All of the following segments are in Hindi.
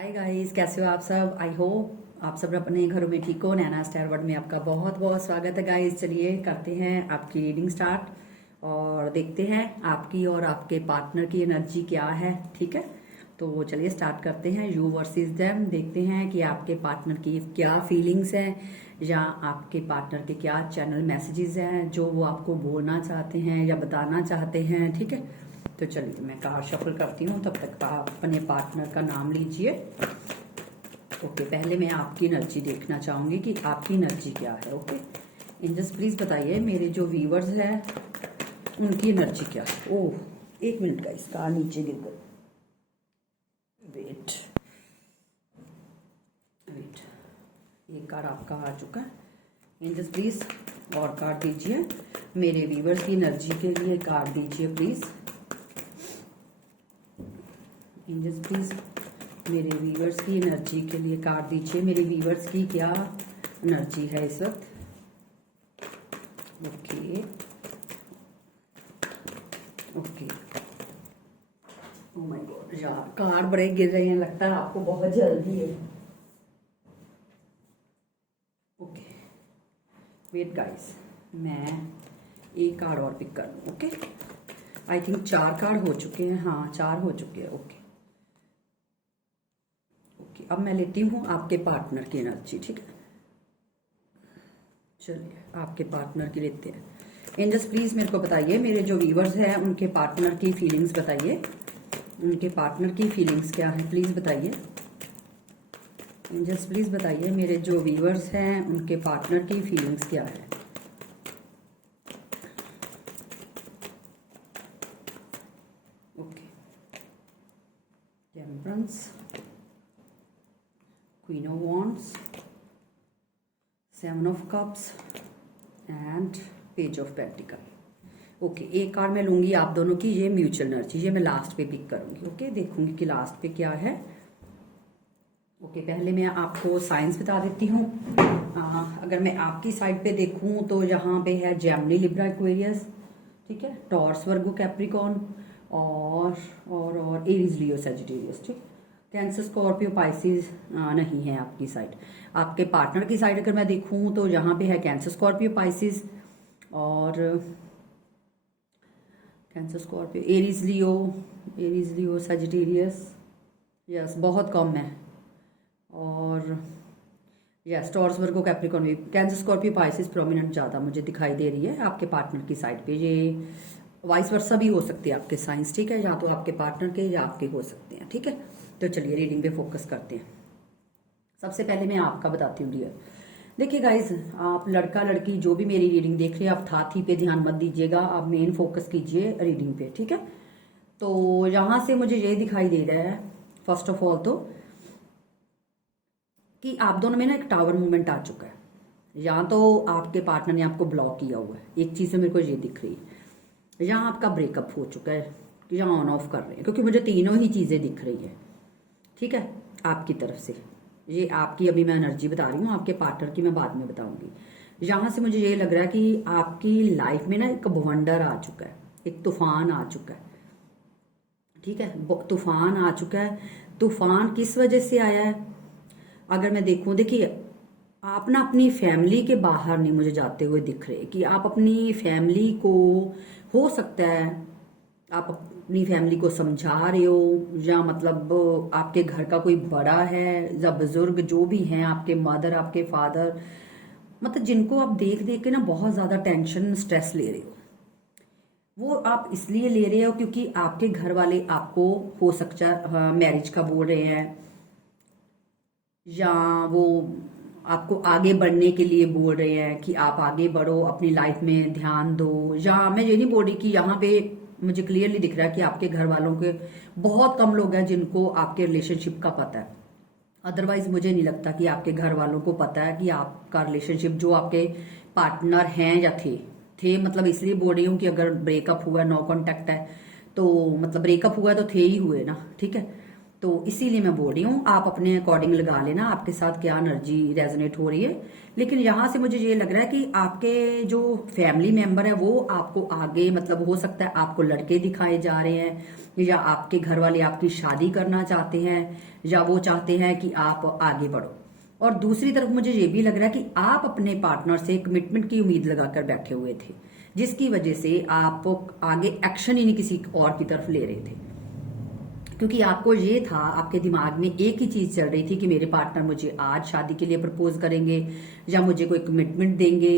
हाय गाइस, कैसे हो आप सब। आई होप आप सब अपने घरों में ठीक हो। नैना स्टार वर्ल्ड में आपका बहुत बहुत स्वागत है गाइस। चलिए करते हैं आपकी रीडिंग स्टार्ट और देखते हैं आपकी और आपके पार्टनर की एनर्जी क्या है। ठीक है, तो चलिए स्टार्ट करते हैं। You versus them. देखते हैं कि आपके पार्टनर की क्या फीलिंग्स हैं या आपके पार्टनर के क्या चैनल मैसेजेस हैं जो वो आपको बोलना चाहते हैं या बताना चाहते हैं। ठीक है, तो चलिए मैं कार्ड शफल करती हूँ, तब तक आप अपने पार्टनर का नाम लीजिए। ओके, पहले मैं आपकी एनर्जी देखना चाहूंगी कि आपकी एनर्जी क्या है। ओके एंजल्स प्लीज बताइए मेरे जो व्यूअर्स हैं उनकी एनर्जी क्या है। ओह, एक मिनट का इसका नीचे गिर गया। वेट वेट, ये कार्ड आपका आ चुका है। एंजल्स प्लीज और कार्ड दीजिए मेरे व्यूअर्स की एनर्जी के लिए। कार्ड दीजिए प्लीज एंजल्स प्लीज मेरे व्यूअर्स की एनर्जी के लिए कार्ड दीजिए। मेरे व्यूअर्स की क्या एनर्जी है इस वक्त। Okay okay, oh my God यार, कार्ड बड़े गिर रहे हैं, लगता है आपको बहुत जल्दी है। ओके वेट गाइस, मैं एक कार्ड और पिक कर लूँ। ओके, आई थिंक 4 कार्ड हो चुके हैं। हाँ 4 हो चुके हैं। ओके ओके, अब मैं लेती हूँ आपके पार्टनर की एनर्जी। ठीक है, चलिए आपके पार्टनर की लेते हैं। एंजल्स प्लीज मेरे को बताइए मेरे जो व्यूवर्स हैं उनके पार्टनर की फीलिंग्स बताइए। उनके पार्टनर की फीलिंग्स क्या है प्लीज बताइए। एंजल्स प्लीज बताइए मेरे जो व्यूवर्स हैं उनके पार्टनर की फीलिंग्स क्या है। Okay, temperance, queen of wands, 7 of cups and page of pentacle. Okay, एक कार्ड मैं लूंगी आप दोनों की, ये म्यूचुअल एनर्जी, ये मैं लास्ट पे पिक करूंगी। ओके, देखूंगी कि लास्ट पे क्या है। ओके, पहले मैं आपको साइंस बता देती हूँ। अगर मैं आपकी साइड पे देखूं तो यहाँ पे है जेमिनी, लिब्रा, एक्वेरियस। ठीक है, टॉर्स, वर्गो, कैप्रिकॉर्न और एरीज, लियो, सजिटेरियस। ठीक, कैंसर, स्कॉर्पियो, पाइसिस नहीं है आपकी साइड। आपके पार्टनर की साइड अगर मैं देखूं तो यहाँ पे है कैंसर, स्कॉर्पियो, पाइसिस और cancer, Scorpio, Aries Leo, Sagittarius. Yes, बहुत कम है। और यस, टॉरस, वर्गो, कैप्रिकॉर्न भी। कैंसर, स्कॉर्पियो, पाइसिस प्रोमिनेंट ज़्यादा मुझे दिखाई दे रही है आपके पार्टनर की साइड पे। ये वाइस वर्सा भी हो सकती है आपके साइंस। ठीक है, या तो आपके पार्टनर के या आपके हो सकते हैं। ठीक है, तो चलिए रीडिंग पे फोकस करते हैं। सबसे पहले मैं आपका बताती हूँ डियर। देखिए गाइज, आप लड़का लड़की जो भी मेरी रीडिंग देख रहे हैं, आप था थी पे ध्यान मत दीजिएगा, आप मेन फोकस कीजिए रीडिंग पे। ठीक है, तो यहां से मुझे ये दिखाई दे रहा है फर्स्ट ऑफ ऑल तो कि आप दोनों में ना एक टावर मूवमेंट आ चुका है। या तो आपके पार्टनर ने आपको ब्लॉक किया हुआ है, एक चीज से मेरे को ये दिख रही है। यहाँ आपका ब्रेकअप हो चुका है, यहाँ ऑन ऑफ कर रहे हैं, क्योंकि मुझे तीनों ही चीजें दिख रही है। ठीक है, आपकी तरफ से ये आपकी अभी मैं एनर्जी बता रही हूँ, आपके पार्टनर की मैं बाद में बताऊंगी। यहां से मुझे ये लग रहा है कि आपकी लाइफ में ना एक बवंडर आ चुका है, एक तूफान आ चुका है। ठीक है, तूफान आ चुका है। तूफान किस वजह से आया है अगर मैं देखूं, देखिए आप ना अपनी फैमिली के बाहर नहीं मुझे जाते हुए दिख रहे कि आप अपनी फैमिली को, हो सकता है आप अपनी फैमिली को समझा रहे हो, या मतलब आपके घर का कोई बड़ा है या बुजुर्ग जो भी हैं, आपके मदर, आपके फादर, मतलब जिनको आप देख देख के ना बहुत ज्यादा टेंशन, स्ट्रेस ले रहे हो। वो आप इसलिए ले रहे हो क्योंकि आपके घर वाले आपको, हो सकता है मैरिज का बोल रहे हैं, या वो आपको आगे बढ़ने के लिए बोल रहे हैं कि आप आगे बढ़ो, अपनी लाइफ में ध्यान दो। या मैं ये नहीं बोल रही कि यहाँ पे मुझे क्लियरली दिख रहा है कि आपके घर वालों के बहुत कम लोग हैं जिनको आपके रिलेशनशिप का पता है। अदरवाइज मुझे नहीं लगता कि आपके घर वालों को पता है कि आपका रिलेशनशिप, जो आपके पार्टनर हैं या थे मतलब इसलिए बोल रही हूँ कि अगर ब्रेकअप हुआ, नो कांटेक्ट है, तो मतलब ब्रेकअप हुआ तो थे ही हुए ना। ठीक है, तो इसीलिए मैं बोल रही हूँ, आप अपने अकॉर्डिंग लगा लेना आपके साथ क्या एनर्जी रेजोनेट हो रही है। लेकिन यहाँ से मुझे ये लग रहा है कि आपके जो फैमिली मेंबर है वो आपको आगे, मतलब हो सकता है आपको लड़के दिखाए जा रहे हैं, या आपके घर वाले आपकी शादी करना चाहते हैं, या वो चाहते हैं कि आप आगे बढ़ो। और दूसरी तरफ मुझे ये भी लग रहा है कि आप अपने पार्टनर से कमिटमेंट की उम्मीद लगाकर बैठे हुए थे, जिसकी वजह से आप आगे एक्शन ही नहीं किसी और की तरफ ले रहे थे, क्योंकि आपको ये था, आपके दिमाग में एक ही चीज चल रही थी कि मेरे पार्टनर मुझे आज शादी के लिए प्रपोज करेंगे, या मुझे कोई कमिटमेंट देंगे,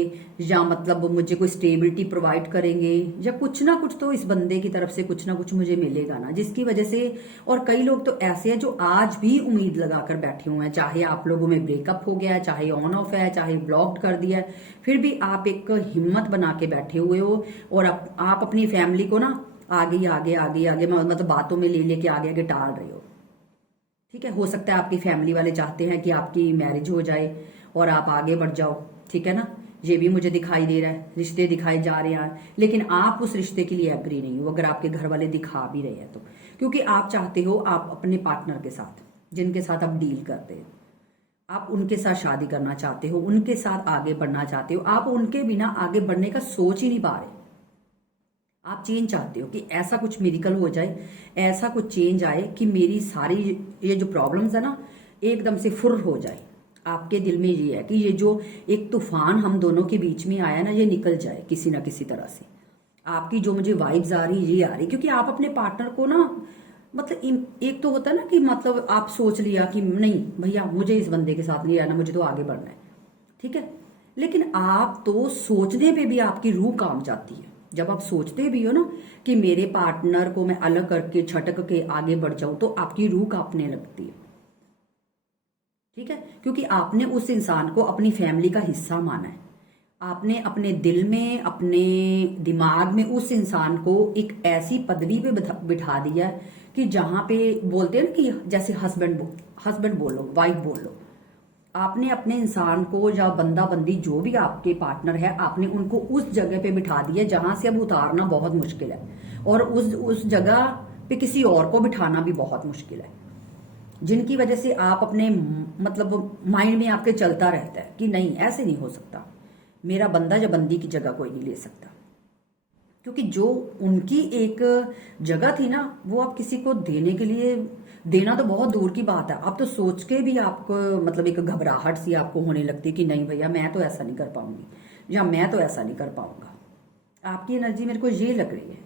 या मतलब मुझे कोई स्टेबिलिटी प्रोवाइड करेंगे, या कुछ ना कुछ तो इस बंदे की तरफ से कुछ ना कुछ मुझे मिलेगा ना, जिसकी वजह से। और कई लोग तो ऐसे हैं जो आज भी उम्मीद लगाकर बैठे हुए हैं, चाहे आप लोगों में ब्रेकअप हो गया है, चाहे ऑन ऑफ है, चाहे ब्लॉक्ड कर दिया है, फिर भी आप एक हिम्मत बना के बैठे हुए हो, और आप अपनी फैमिली को ना आगे आगे आगे आगे, मतलब बातों में ले लेके आगे आगे टाल रहे हो। ठीक है, हो सकता है आपकी फैमिली वाले चाहते हैं कि आपकी मैरिज हो जाए और आप आगे बढ़ जाओ, ठीक है ना, ये भी मुझे दिखाई दे रहा है, रिश्ते दिखाए जा रहे हैं, लेकिन आप उस रिश्ते के लिए एग्री नहीं हो, अगर आपके घर वाले दिखा भी रहे हैं तो, क्योंकि आप चाहते हो आप अपने पार्टनर के साथ, जिनके साथ आप डील करते हो, आप उनके साथ शादी करना चाहते हो, उनके साथ आगे बढ़ना चाहते हो, आप उनके बिना आगे बढ़ने का सोच ही नहीं पा रहे। आप चेंज चाहते हो कि ऐसा कुछ मिरेकल हो जाए, ऐसा कुछ चेंज आए कि मेरी सारी ये जो प्रॉब्लम्स है ना एकदम से फुर हो जाए। आपके दिल में ये है कि ये जो एक तूफान हम दोनों के बीच में आया ना, ये निकल जाए किसी ना किसी तरह से। आपकी जो मुझे वाइब्स आ रही ये आ रही, क्योंकि आप अपने पार्टनर को ना, मतलब एक तो होता है ना कि मतलब आप सोच लिया कि नहीं भैया मुझे इस बंदे के साथ नहीं रहना, मुझे तो आगे बढ़ना है, ठीक है, लेकिन आप तो सोचने पे भी आपकी रूह काम जाती है। जब आप सोचते भी हो ना कि मेरे पार्टनर को मैं अलग करके छटक के आगे बढ़ जाऊं, तो आपकी रूह कांपने लगती है, ठीक है, क्योंकि आपने उस इंसान को अपनी फैमिली का हिस्सा माना है। आपने अपने दिल में, अपने दिमाग में उस इंसान को एक ऐसी पदवी पे बिठा दिया है कि जहां पे बोलते हैं ना कि जैसे हस्बैंड बोलो, वाइफ बोलो, आपने अपने इंसान को या बंदा बंदी जो भी आपके पार्टनर है, आपने उनको उस जगह पे बिठा दिया जहां से अब उतारना बहुत मुश्किल है, और उस जगह पे किसी और को बिठाना भी बहुत मुश्किल है, जिनकी वजह से आप अपने मतलब माइंड में आपके चलता रहता है कि नहीं ऐसे नहीं हो सकता, मेरा बंदा या बंदी की जगह कोई नहीं ले सकता, क्योंकि जो उनकी एक जगह थी ना वो आप किसी को देने के लिए, देना तो बहुत दूर की बात है, आप तो सोच के भी आपको मतलब एक घबराहट सी आपको होने लगती है कि नहीं भैया मैं तो ऐसा नहीं कर पाऊंगी, या मैं तो ऐसा नहीं कर पाऊंगा। आपकी एनर्जी मेरे को ये लग रही है,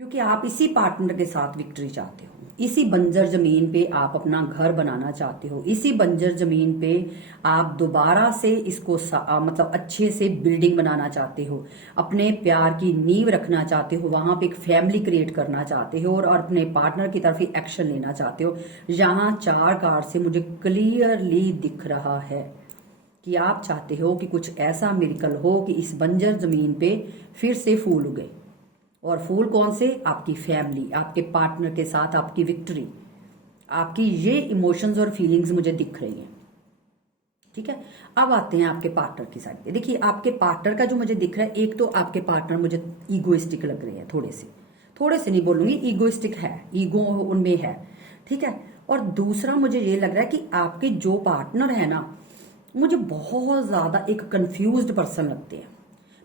क्योंकि आप इसी पार्टनर के साथ विक्ट्री चाहते हो, इसी बंजर जमीन पे आप अपना घर बनाना चाहते हो, इसी बंजर जमीन पे आप दोबारा से इसको मतलब अच्छे से बिल्डिंग बनाना चाहते हो, अपने प्यार की नींव रखना चाहते हो, वहां पे एक फैमिली क्रिएट करना चाहते हो, और अपने पार्टनर की तरफ ही एक्शन लेना चाहते हो। यहाँ 4 कार्ड से मुझे क्लियरली दिख रहा है कि आप चाहते हो कि कुछ ऐसा मिरेकल हो कि इस बंजर जमीन पे फिर से फूल उगे, और फूल कौन से? आपकी फैमिली, आपके पार्टनर के साथ आपकी विक्ट्री, आपकी ये इमोशंस और फीलिंग्स मुझे दिख रही हैं, ठीक है। अब आते हैं आपके पार्टनर की साइड पे। देखिए आपके पार्टनर का जो मुझे दिख रहा है, एक तो आपके पार्टनर मुझे ईगोइस्टिक लग रहे हैं, थोड़े से नहीं बोलूंगी, ईगोइस्टिक है, ईगो उनमें है, ठीक है। और दूसरा मुझे ये लग रहा है कि आपके जो पार्टनर है ना, मुझे बहुत ज्यादा एक कंफ्यूज्ड पर्सन लगते हैं,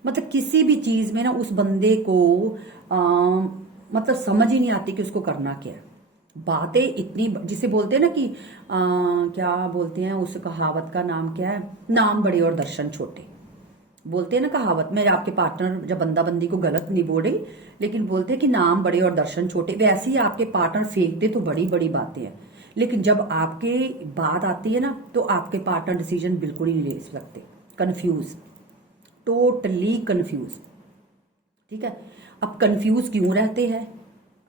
मतलब किसी भी चीज में ना उस बंदे को मतलब समझ ही नहीं आती कि उसको करना क्या है। बातें इतनी, जिसे बोलते हैं ना कि क्या बोलते हैं उस कहावत का नाम क्या है, नाम बड़े और दर्शन छोटे, बोलते हैं ना कहावत। मैं आपके पार्टनर जब बंदा बंदी को गलत नहीं बोल रही, लेकिन बोलते हैं कि नाम बड़े और दर्शन छोटे। वैसे ही आपके पार्टनर फेंकते तो बड़ी बड़ी बातें हैं, लेकिन जब आपके बात आती है ना तो आपके पार्टनर डिसीजन बिल्कुल ही नहीं ले सकते, कंफ्यूज, टोटली कंफ्यूज, ठीक है। अब कंफ्यूज क्यों रहते हैं?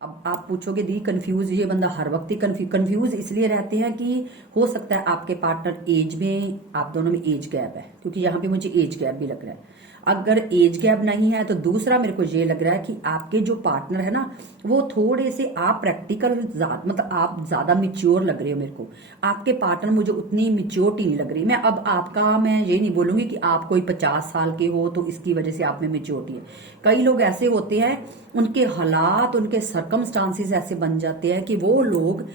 अब आप पूछोगे दी कंफ्यूज ये बंदा हर वक्त ही कंफ्यूज इसलिए रहते हैं कि हो सकता है आपके पार्टनर एज में, आप दोनों में एज गैप है, क्योंकि यहाँ पे मुझे एज गैप भी लग रहा है। अगर एज गैप नहीं है तो दूसरा मेरे को ये लग रहा है कि आपके जो पार्टनर है ना वो थोड़े से आप प्रैक्टिकल मतलब आप ज्यादा मिच्योर लग रहे हो मेरे को। आपके पार्टनर मुझे उतनी मिच्योरिटी नहीं लग रही। मैं ये नहीं बोलूंगी कि आप कोई 50 साल के हो तो इसकी वजह से आप में मिच्योरिटी है। कई लोग ऐसे होते हैं, उनके हालात, उनके सर्कमस्टांसिस ऐसे बन जाते हैं कि वो लोग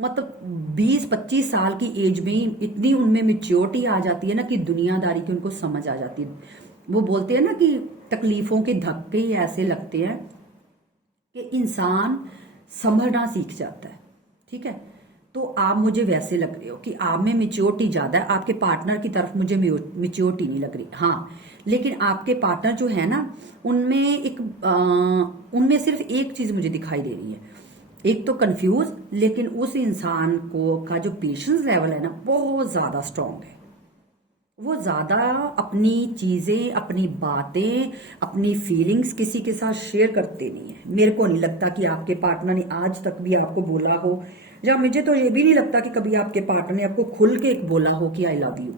मतलब 20-25 साल की एज में इतनी उनमें मेच्योरिटी आ जाती है ना कि दुनियादारी की उनको समझ आ जाती है। वो बोलते हैं ना कि तकलीफों के धक्के ही ऐसे लगते हैं कि इंसान संभलना सीख जाता है। ठीक है, तो आप मुझे वैसे लग रहे हो कि आप में मेच्योरिटी ज्यादा है, आपके पार्टनर की तरफ मुझे मेच्योरिटी नहीं लग रही। हाँ, लेकिन आपके पार्टनर जो है ना उनमें सिर्फ एक चीज मुझे दिखाई दे रही है, एक तो कंफ्यूज, लेकिन उस इंसान को का जो पेशेंस लेवल है ना बहुत ज्यादा स्ट्रांग है। वो ज्यादा अपनी चीजें, अपनी बातें, अपनी फीलिंग्स किसी के साथ शेयर करते नहीं है। मेरे को नहीं लगता कि आपके पार्टनर ने आज तक भी आपको बोला हो, या मुझे तो ये भी नहीं लगता कि कभी आपके पार्टनर ने आपको खुल के बोला हो कि आई लव यू,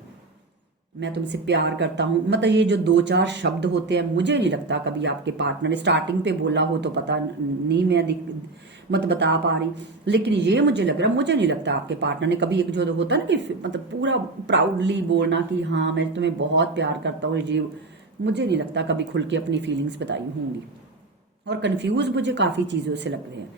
मैं तुमसे प्यार करता हूं। मतलब ये जो 2-4 शब्द होते हैं, मुझे नहीं लगता कभी आपके पार्टनर ने स्टार्टिंग पे बोला हो, तो पता नहीं मैं मत बता पा रही, लेकिन ये मुझे लग रहा, मुझे नहीं लगता आपके पार्टनर ने कभी एक जो होता है ना कि मतलब पूरा प्राउडली बोलना कि हाँ मैं तुम्हें बहुत प्यार करता हूँ, ये मुझे नहीं लगता कभी खुल के अपनी फीलिंग्स बताई होंगी। और कंफ्यूज मुझे काफी चीजों से लग रहे हैं।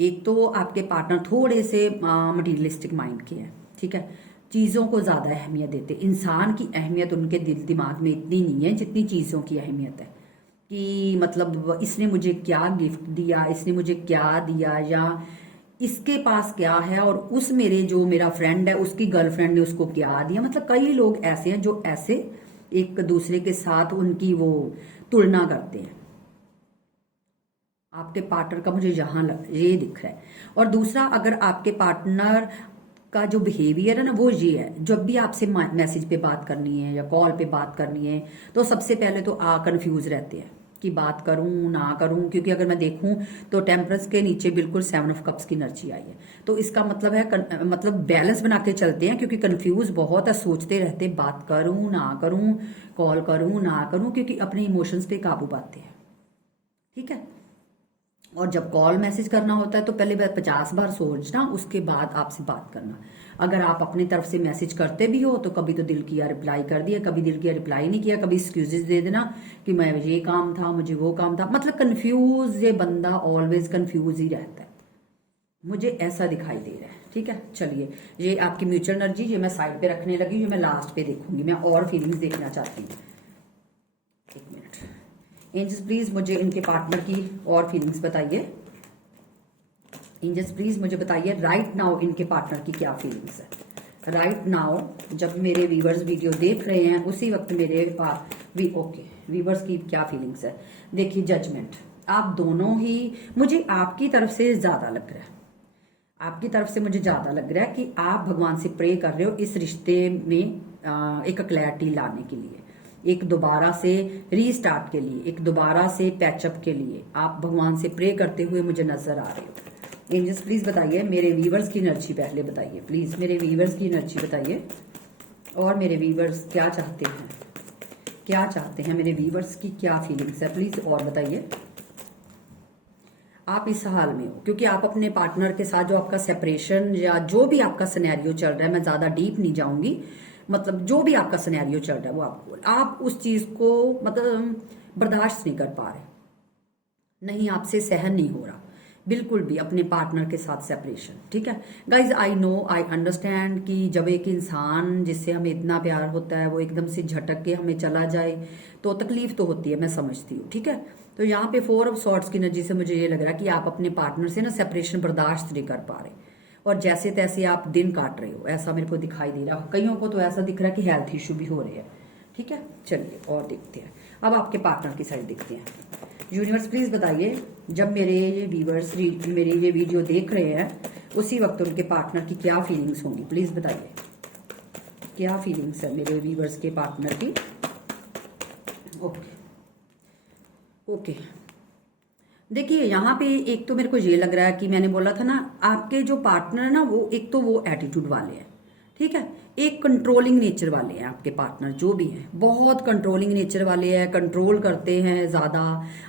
एक तो आपके पार्टनर थोड़े से मटीरियलिस्टिक माइंड के हैं। ठीक है, चीजों को ज्यादा अहमियत देते। इंसान की अहमियत उनके दिल दिमाग में इतनी नहीं है जितनी चीजों की अहमियत है, कि मतलब इसने मुझे क्या गिफ्ट दिया, इसने मुझे क्या दिया, या इसके पास क्या है और उस मेरा फ्रेंड है उसकी गर्लफ्रेंड ने उसको क्या दिया। मतलब कई लोग ऐसे हैं जो ऐसे एक दूसरे के साथ उनकी वो तुलना करते हैं। आपके पार्टनर का मुझे ये दिख रहा है। और दूसरा, अगर आपके पार्टनर का जो बिहेवियर है ना वो ये है, जब भी आपसे मैसेज पे बात करनी है या कॉल पे बात करनी है तो सबसे पहले तो कंफ्यूज रहते हैं कि बात करूं ना करूं। क्योंकि अगर मैं देखूं तो टेम्परेंस के नीचे बिल्कुल 7 ऑफ कप्स की एनर्जी आई है, तो इसका मतलब है मतलब बैलेंस बना के चलते हैं, क्योंकि कंफ्यूज बहुत है, सोचते रहते बात करूं ना करूं, कॉल करूं ना करूं, क्योंकि अपने इमोशंस पे काबू पाते हैं। ठीक है, और जब कॉल मैसेज करना होता है तो पहले 50 बार सोचना, उसके बाद आपसे बात करना। अगर आप अपनी तरफ से मैसेज करते भी हो तो कभी तो दिल किया रिप्लाई कर दिया, कभी दिल किया रिप्लाई नहीं किया, कभी एक्सक्यूजेस दे देना कि मैं ये काम था, मुझे वो काम था। मतलब कंफ्यूज, ये बंदा ऑलवेज कंफ्यूज ही रहता है, मुझे ऐसा दिखाई दे रहा है। ठीक है, चलिए ये आपकी म्यूचुअल एनर्जी ये मैं साइड पे रखने लगी हूँ, मैं लास्ट पे देखूंगी, मैं और फीलिंग्स देखना चाहती हूँ। एक मिनट, एंजल्स प्लीज मुझे इनके पार्टनर की और फीलिंग्स बताइए। एंजल्स प्लीज मुझे बताइए राइट नाउ इनके पार्टनर की क्या फीलिंग्स है। राइट नाउ जब मेरे व्यूवर्स वीडियो देख रहे हैं उसी वक्त मेरे व्यूवर्स की क्या फीलिंग्स है। देखिए, जजमेंट, आप दोनों ही, मुझे आपकी तरफ से ज्यादा लग रहा है, आपकी तरफ से मुझे ज्यादा लग रहा है कि आप भगवान से प्रे कर रहे हो इस रिश्ते में एक क्लैरिटी लाने के लिए, एक दोबारा से रीस्टार्ट के लिए, एक दोबारा से पैचअप के लिए आप भगवान से प्रे करते हुए मुझे नजर आ रहे हो। एंजल्स प्लीज बताइए मेरे व्यूवर्स की एनर्जी पहले बताइए, प्लीज मेरे व्यूवर्स की एनर्जी बताइए, और मेरे व्यूवर्स क्या चाहते हैं, क्या चाहते हैं मेरे व्यूवर्स की क्या फीलिंग्स है, प्लीज और बताइए। आप इस हाल में हो क्योंकि आप अपने पार्टनर के साथ जो आपका सेपरेशन या जो भी आपका सिनेरियो चल रहा है, मैं ज्यादा डीप नहीं जाऊंगी, मतलब जो भी आपका सिनेरियो चल रहा है वो आप उस चीज को मतलब बर्दाश्त नहीं कर पा रहे, नहीं आपसे सहन नहीं हो रहा बिल्कुल भी अपने पार्टनर के साथ सेपरेशन। ठीक है guys, I know, I understand कि जब एक इंसान जिससे हमें इतना प्यार होता है वो एकदम से झटक के हमें चला जाए तो तकलीफ तो होती है, मैं समझती हूँ। ठीक है, तो यहाँ पे 4 ऑफ सॉर्ड्स की एनर्जी से मुझे ये लग रहा है कि आप अपने पार्टनर से ना सेपरेशन बर्दाश्त नहीं कर पा रहे और जैसे तैसे आप दिन काट रहे हो, ऐसा मेरे को दिखाई दे रहा है। कईयों को तो ऐसा दिख रहा है कि हेल्थ इश्यू भी हो रहे हैं। ठीक है, चलिए और देखते हैं, अब आपके पार्टनर की साइड देखते हैं। यूनिवर्स प्लीज बताइए, जब मेरे ये व्यूवर्स मेरे ये वीडियो देख रहे हैं उसी वक्त उनके पार्टनर की क्या फीलिंग्स होंगी, प्लीज बताइए क्या फीलिंग्स है मेरे व्यूवर्स के पार्टनर की। ओके, देखिए यहाँ पे एक तो मेरे को ये लग रहा है कि मैंने बोला था ना आपके जो पार्टनर है ना वो एक तो वो एटीट्यूड वाले हैं। ठीक है। एक कंट्रोलिंग नेचर वाले हैं आपके पार्टनर, जो भी हैं बहुत कंट्रोलिंग नेचर वाले हैं, कंट्रोल करते हैं ज़्यादा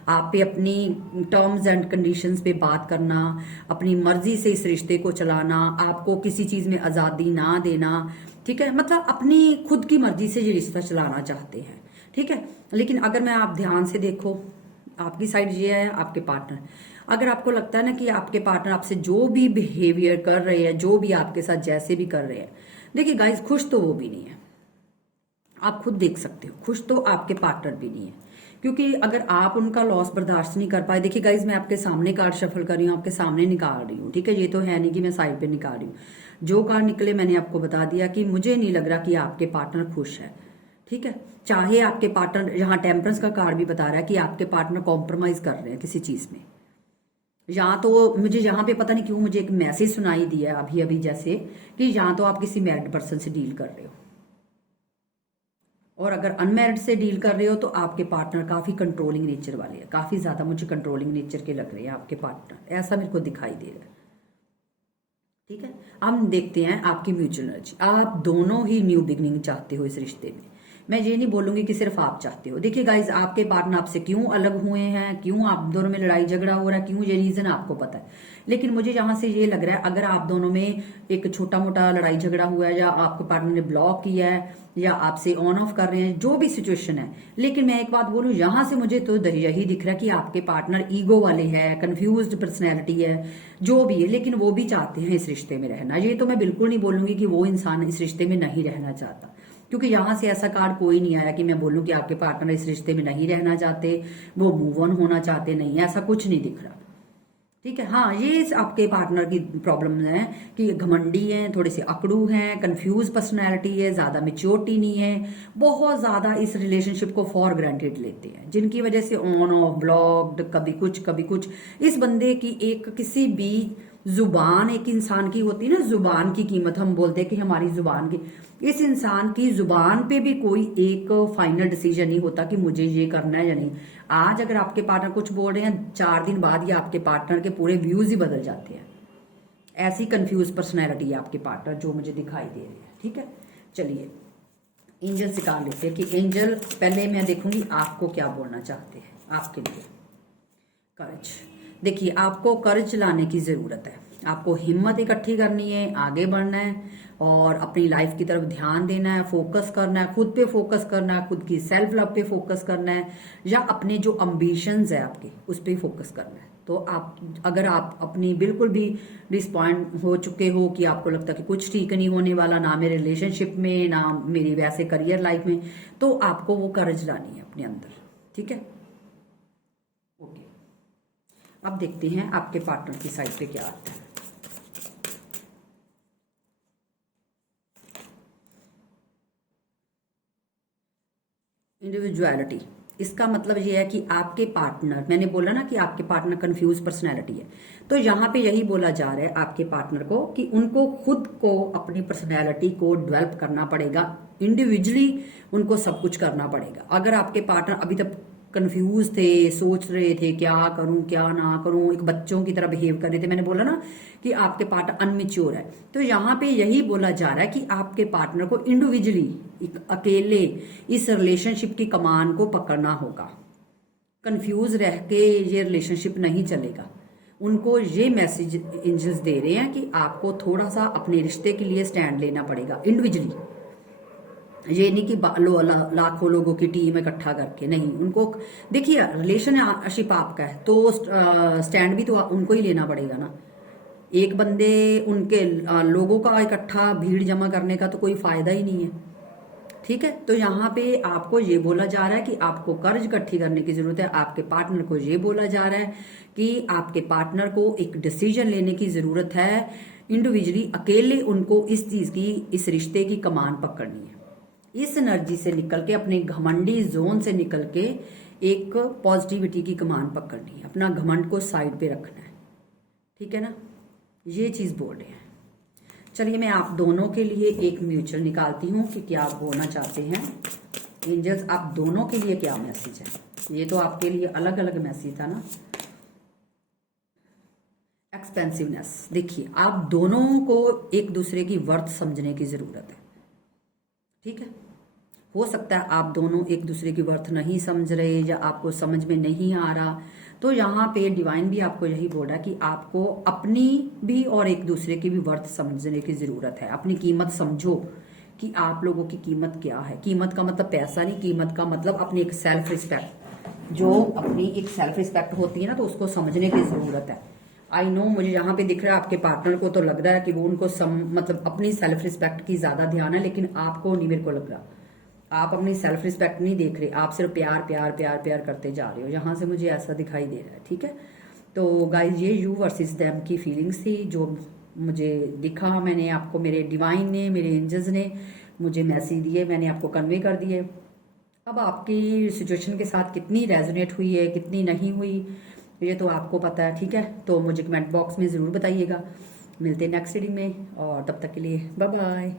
आप पे, अपनी टर्म्स एंड कंडीशंस पे बात करना, अपनी मर्जी से इस रिश्ते को चलाना, आपको किसी चीज़ में आज़ादी ना देना, ठीक है। मतलब अपनी खुद की मर्जी से ये रिश्ता चलाना चाहते हैं, ठीक है। लेकिन अगर मैं आप ध्यान से देखो, आपकी साइड ये है आपके पार्टनर, अगर आपको लगता है ना कि आपके पार्टनर आपसे जो भी बिहेवियर कर रहे हैं, जो भी आपके साथ जैसे भी कर रहे हैं, देखिए गाइस खुश तो वो भी नहीं है, आप खुद देख सकते हो, खुश तो आपके पार्टनर भी नहीं है। क्योंकि अगर आप उनका लॉस बर्दाश्त नहीं कर पाए, देखिए गाइस मैं आपके सामने कार्ड शफल कर रही हूँ, आपके सामने निकाल रही हूँ, ठीक है। ये तो है नहीं कि मैं साइड पे निकाल रही हूँ, जो कार्ड निकले मैंने आपको बता दिया कि मुझे नहीं लग रहा कि आपके पार्टनर खुश है, ठीक है। चाहे आपके पार्टनर, यहाँ टेम्परेंस का कार्ड भी बता रहा है कि आपके पार्टनर कॉम्प्रोमाइज कर रहे हैं किसी चीज में। यहाँ तो मुझे यहाँ पे पता नहीं क्यों मुझे एक मैसेज सुनाई दिया अभी अभी, जैसे कि यहाँ तो आप किसी मैरिड पर्सन से डील कर रहे हो, और अगर अनमैरिड से डील कर रहे हो तो आपके पार्टनर काफी कंट्रोलिंग नेचर वाले हैं, काफी ज्यादा मुझे कंट्रोलिंग नेचर के लग रहे हैं आपके पार्टनर, ऐसा मेरे को दिखाई दे रहा है, ठीक है। हम देखते हैं आपकी म्यूचुअल एनर्जी। आप दोनों ही न्यू बिगनिंग चाहते हो इस रिश्ते में, मैं ये नहीं बोलूंगी कि सिर्फ आप चाहते हो। देखिए गाइज आपके पार्टनर आपसे क्यों अलग हुए हैं, क्यों आप दोनों में लड़ाई झगड़ा हो रहा है, क्यों, ये रीजन आपको पता है। लेकिन मुझे यहाँ से ये लग रहा है अगर आप दोनों में एक छोटा मोटा लड़ाई झगड़ा हुआ है, या आपके पार्टनर ने ब्लॉक किया है, या आपसे ऑन ऑफ कर रहे हैं, जो भी सिचुएशन है, लेकिन मैं एक बात बोलूं, यहाँ से मुझे तो यही दिख रहा है कि आपके पार्टनर ईगो वाले हैं, कंफ्यूज्ड पर्सनैलिटी है, जो भी है, लेकिन वो भी चाहते हैं इस रिश्ते में रहना। ये तो मैं बिल्कुल नहीं बोलूंगी कि वो इंसान इस रिश्ते में नहीं रहना चाहता, क्योंकि यहाँ से ऐसा कार्ड कोई नहीं आया कि मैं बोलूं कि आपके पार्टनर इस रिश्ते में नहीं रहना चाहते, वो मूव ऑन होना चाहते, नहीं, ऐसा कुछ नहीं दिख रहा, ठीक है। हाँ, ये आपके पार्टनर की प्रॉब्लम है कि घमंडी हैं, थोड़े से अकड़ू हैं, कंफ्यूज पर्सनैलिटी है, ज्यादा मेच्योरिटी नहीं है, बहुत ज्यादा इस रिलेशनशिप को फॉर ग्रांटेड लेते हैं, जिनकी वजह से ऑन ऑफ, ब्लॉक्ड, कभी कुछ। इस बंदे की एक किसी भी जुबान एक इंसान की होती है ना, जुबान की कीमत हम बोलते हैं कि हमारी जुबान की, इस इंसान की जुबान पे भी कोई एक फाइनल डिसीजन नहीं होता कि मुझे ये करना है या नहीं। आज अगर आपके पार्टनर कुछ बोल रहे हैं, 4 दिन बाद ही आपके पार्टनर के पूरे व्यूज ही बदल जाते हैं। ऐसी कंफ्यूज पर्सनैलिटी है आपके पार्टनर जो मुझे दिखाई दे रही है, ठीक है। चलिए एंजल सिखा लेते हैं कि एंजल, पहले मैं देखूंगी आपको क्या बोलना चाहते हैं आपके लिए। करेज, देखिए आपको कर्ज लाने की जरूरत है, आपको हिम्मत इकट्ठी करनी है, आगे बढ़ना है और अपनी लाइफ की तरफ ध्यान देना है, फोकस करना है, खुद पे फोकस करना है, खुद की सेल्फ लव पे फोकस करना है, या अपने जो अम्बिशंस है आपके उस पर फोकस करना है। तो आप, अगर आप अपनी बिल्कुल भी डिसपॉइंट हो चुके हो कि आपको लगता है कि कुछ ठीक नहीं होने वाला, ना मेरे रिलेशनशिप में, ना मेरी वैसे करियर लाइफ में, तो आपको वो कर्ज लानी है अपने अंदर, ठीक है। ओके, अब देखते हैं आपके पार्टनर की साइड पे क्या आता है। इंडिविजुअलिटी, इसका मतलब ये है कि आपके पार्टनर, मैंने बोला ना कि आपके पार्टनर कंफ्यूज पर्सनैलिटी है, तो यहाँ पे यही बोला जा रहा है आपके पार्टनर को कि उनको खुद को अपनी पर्सनैलिटी को डेवलप करना पड़ेगा, इंडिविजुअली उनको सब कुछ करना पड़ेगा। अगर आपके पार्टनर अभी तक कंफ्यूज थे, सोच रहे थे क्या करूं क्या ना करूं, एक बच्चों की तरह बिहेव कर रहे थे, मैंने बोला ना कि आपके पार्टनर अनमेच्योर है, तो यहाँ पे यही बोला जा रहा है कि आपके पार्टनर को इंडिविजुअली, अकेले इस रिलेशनशिप की कमान को पकड़ना होगा। कंफ्यूज रह के ये रिलेशनशिप नहीं चलेगा। उनको ये मैसेज एंजल्स दे रहे हैं कि आपको थोड़ा सा अपने रिश्ते के लिए स्टैंड लेना पड़ेगा इंडिविजुअली, ये नहीं कि लाखों लोगों की टीम इकट्ठा करके, नहीं। उनको देखिए रिलेशनशिप आपका है तो स्टैंड भी तो उनको ही लेना पड़ेगा ना। एक बंदे उनके लोगों का इकट्ठा भीड़ जमा करने का तो कोई फायदा ही नहीं है, ठीक है। तो यहाँ पे आपको ये बोला जा रहा है कि आपको कर्ज इकट्ठी करने की जरूरत है। आपके पार्टनर को ये बोला जा रहा है कि आपके पार्टनर को एक डिसीजन लेने की जरूरत है, इंडिविजुअली अकेले उनको इस चीज की, इस रिश्ते की कमान पकड़नी है। इस एनर्जी से निकल के, अपने घमंडी जोन से निकल के एक पॉजिटिविटी की कमान पकड़नी है, अपना घमंड को साइड पे रखना है, ठीक है ना, ये चीज बोल रहे हैं। चलिए मैं आप दोनों के लिए एक म्यूचुअल निकालती हूँ कि क्या आप बोलना चाहते हैं एंजल्स, आप दोनों के लिए क्या मैसेज है। ये तो आपके लिए अलग अलग मैसेज था ना। एक्सपेंसिवनेस, देखिए आप दोनों को एक दूसरे की वर्थ समझने की जरूरत है, ठीक है। हो सकता है आप दोनों एक दूसरे की वर्थ नहीं समझ रहे या आपको समझ में नहीं आ रहा, तो यहाँ पे डिवाइन भी आपको यही बोल रहा है कि आपको अपनी भी और एक दूसरे की भी वर्थ समझने की जरूरत है। अपनी कीमत समझो कि आप लोगों की कीमत क्या है। कीमत का मतलब पैसा नहीं, कीमत का मतलब अपनी एक सेल्फ रिस्पेक्ट, जो अपनी एक सेल्फ रिस्पेक्ट होती है ना, तो उसको समझने की जरूरत है। आई नो, मुझे यहाँ पे दिख रहा है आपके पार्टनर को तो लग रहा है कि वो उनको मतलब अपनी सेल्फ रिस्पेक्ट की ज्यादा ध्यान है, लेकिन आपको नहीं, मेरे को लग रहा आप अपनी सेल्फ रिस्पेक्ट नहीं देख रहे, आप सिर्फ प्यार प्यार प्यार प्यार करते जा रहे हो। यहाँ से मुझे ऐसा दिखाई दे रहा है, ठीक है। तो गाइज ये यू वर्सेस देम की फीलिंग्स थी जो मुझे दिखा। मैंने आपको, मेरे डिवाइन ने, मेरे एंजल्स ने मुझे मैसेज दिए, मैंने आपको कन्वे कर दिए। अब आपकी सिचुएशन के साथ कितनी रेजोनेट हुई है, कितनी नहीं हुई, ये तो आपको पता है, ठीक है। तो मुझे कमेंट बॉक्स में ज़रूर बताइएगा। मिलते हैं नेक्स्ट रीडिंग में, और तब तक के लिए बाय बाय।